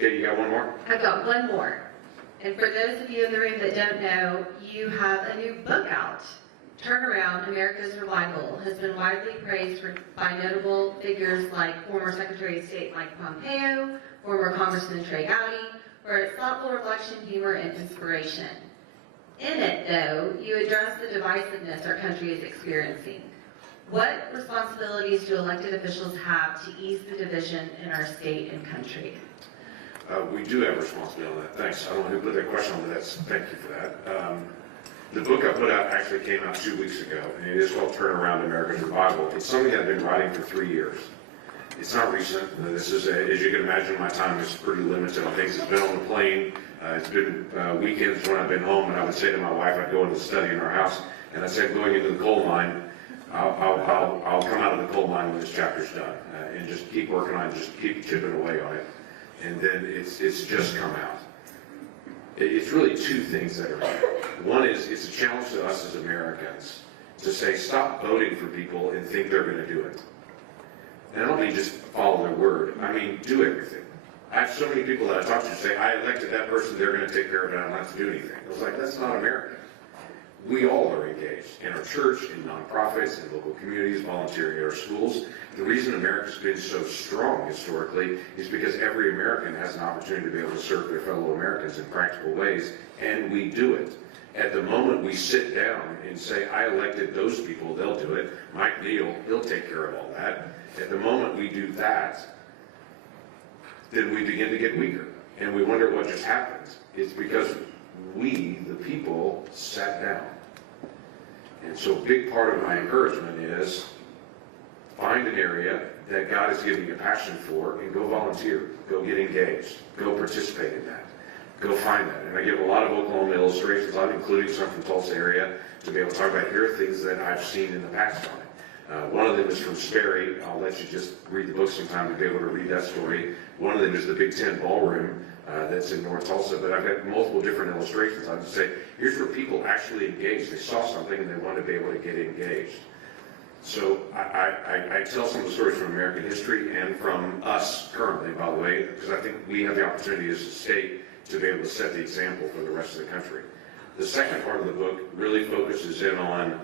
Okay, you got one more? I've got one more. And for those of you in the room that don't know, you have a new book out. Turnaround, America's Revival, has been widely praised by notable figures like former Secretary of State Mike Pompeo, former Congressman Trey Gowdy, for its thoughtful reflection, humor, and inspiration. In it, though, you address the divisiveness our country is experiencing. What responsibilities do elected officials have to ease the division in our state and country? We do have responsibility on that. Thanks. I don't know who put that question on, but thank you for that. The book I put out actually came out 2 weeks ago, and it is called Turnaround America's Revival. It's something I've been writing for 3 years. It's not recent. This is, as you can imagine, my time is pretty limited on things. It's been on the plane. It's been weekends when I've been home, and I would say to my wife, I'd go into the study in our house, and I'd say, I'm going into the coal mine. I'll come out of the coal mine when this chapter's done, and just keep working on it, just keep chipping away on it. And then it's just come out. It's really two things that are here. One is, it's a challenge to us as Americans to say, stop voting for people and think they're going to do it. And I don't mean just follow their word. I mean, do everything. I have so many people that I talk to say, I elected that person, they're going to take care of it, I don't have to do anything. I was like, that's not American. We all are engaged in our church, in nonprofits, in local communities, volunteering at our schools. The reason America's been so strong historically is because every American has an opportunity to be able to serve their fellow Americans in practical ways, and we do it. At the moment we sit down and say, I elected those people, they'll do it. Mike Neal, he'll take care of all that. At the moment we do that, then we begin to get weaker. And we wonder what just happened. It's because we, the people, sat down. And so a big part of my encouragement is find an area that God is giving you a passion for and go volunteer, go get engaged, go participate in that, go find that. And I give a lot of Oklahoma illustrations, I'm including some from Tulsa area, to be able to talk about here are things that I've seen in the past on it. One of them is from Sperry. I'll let you just read the book sometime to be able to read that story. One of them is the Big Ten Ballroom that's in North Tulsa, but I've got multiple different illustrations. I would say, here's where people actually engaged. They saw something and they wanted to be able to get engaged. So I tell some of the stories from American history and from us currently, by the way, because I think we have the opportunity as a state to be able to set the example for the rest of the country. The second part of the book really focuses in on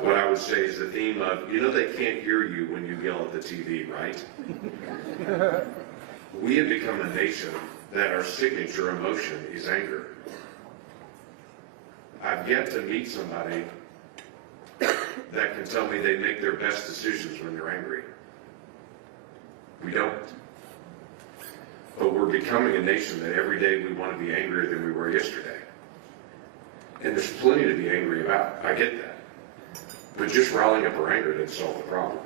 what I would say is the theme of, you know they can't hear you when you yell at the TV, right? We have become a nation that our signature emotion is anger. I've yet to meet somebody that can tell me they make their best decisions when they're angry. We don't. But we're becoming a nation that every day we want to be angrier than we were yesterday. And there's plenty to be angry about. I get that. But just riling up our anger doesn't solve the problem.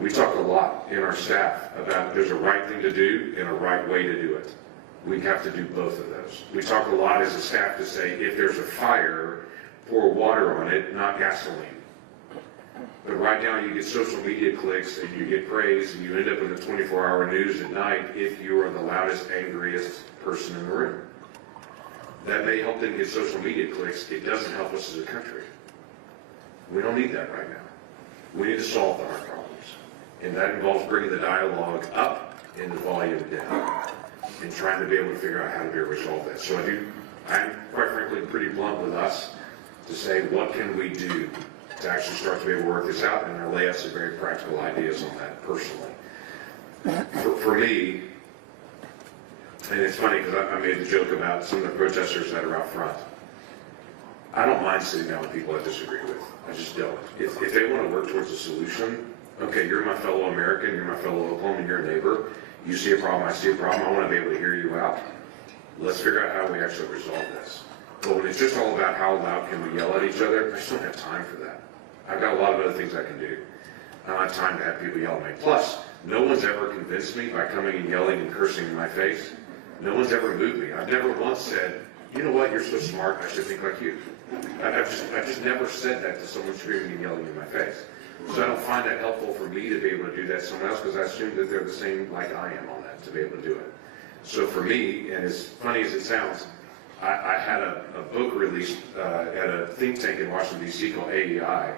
We talk a lot in our staff about there's a right thing to do and a right way to do it. We have to do both of those. We talk a lot as a staff to say, if there's a fire, pour water on it, not gasoline. But right now you get social media clicks and you get praise and you end up in the 24-hour news at night if you are the loudest, angriest person in the room. That may help them get social media clicks. It doesn't help us as a country. We don't need that right now. We need to solve the hard problems. And that involves bringing the dialogue up and the volume down and trying to be able to figure out how to be able to resolve that. So I'm quite frankly pretty blunt with us to say, what can we do to actually start to be able to work this out? And I lay out some very practical ideas on that personally. For me, and it's funny because I made the joke about some of the protesters that are out front. I don't mind sitting down with people I disagree with. I just don't. If they want to work towards a solution, okay, you're my fellow American, you're my fellow Oklahoman, you're a neighbor. You see a problem, I see a problem. I want to be able to hear you out. Let's figure out how we actually resolve this. But when it's just all about how loud can we yell at each other, I just don't have time for that. I've got a lot of other things I can do. I don't have time to have people yell at me. Plus, no one's ever convinced me by coming and yelling and cursing in my face. No one's ever moved me. I've never once said, you know what, you're so smart, I should think like you. I've just never said that to someone screaming and yelling in my face. So I don't find that helpful for me to be able to do that to someone else because I assume that they're the same like I am on that to be able to do it. So for me, and as funny as it sounds, I had a book released at a think tank in Washington, D.C. called AEI.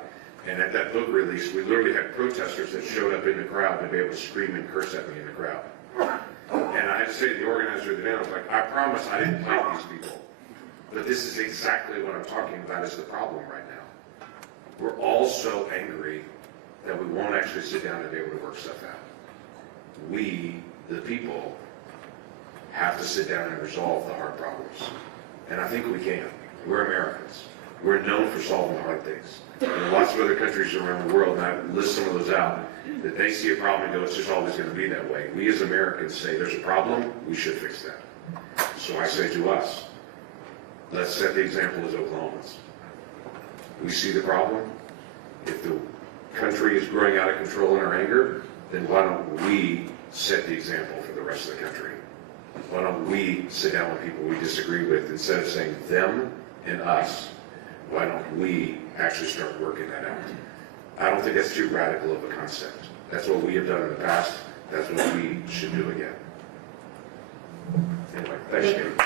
And at that book release, we literally had protesters that showed up in the crowd to be able to scream and curse at me in the crowd. And I had to say to the organizer of the event, I was like, I promise I didn't plant these people. But this is exactly what I'm talking about is the problem right now. We're all so angry that we won't actually sit down and be able to work stuff out. We, the people, have to sit down and resolve the hard problems. And I think we can. We're Americans. We're known for solving the hard things. There are lots of other countries around the world, and I list some of those out, that they see a problem and go, it's just always going to be that way. We as Americans say, there's a problem, we should fix that. So I say to us, let's set the example as Oklahomans. We see the problem. If the country is growing out of control in our anger, then why don't we set the example for the rest of the country? Why don't we sit down with people we disagree with, instead of saying them and us, why don't we actually start working that out? I don't think that's too radical of a concept. That's what we have done in the past. That's what we should do again. Anyway, thanks again.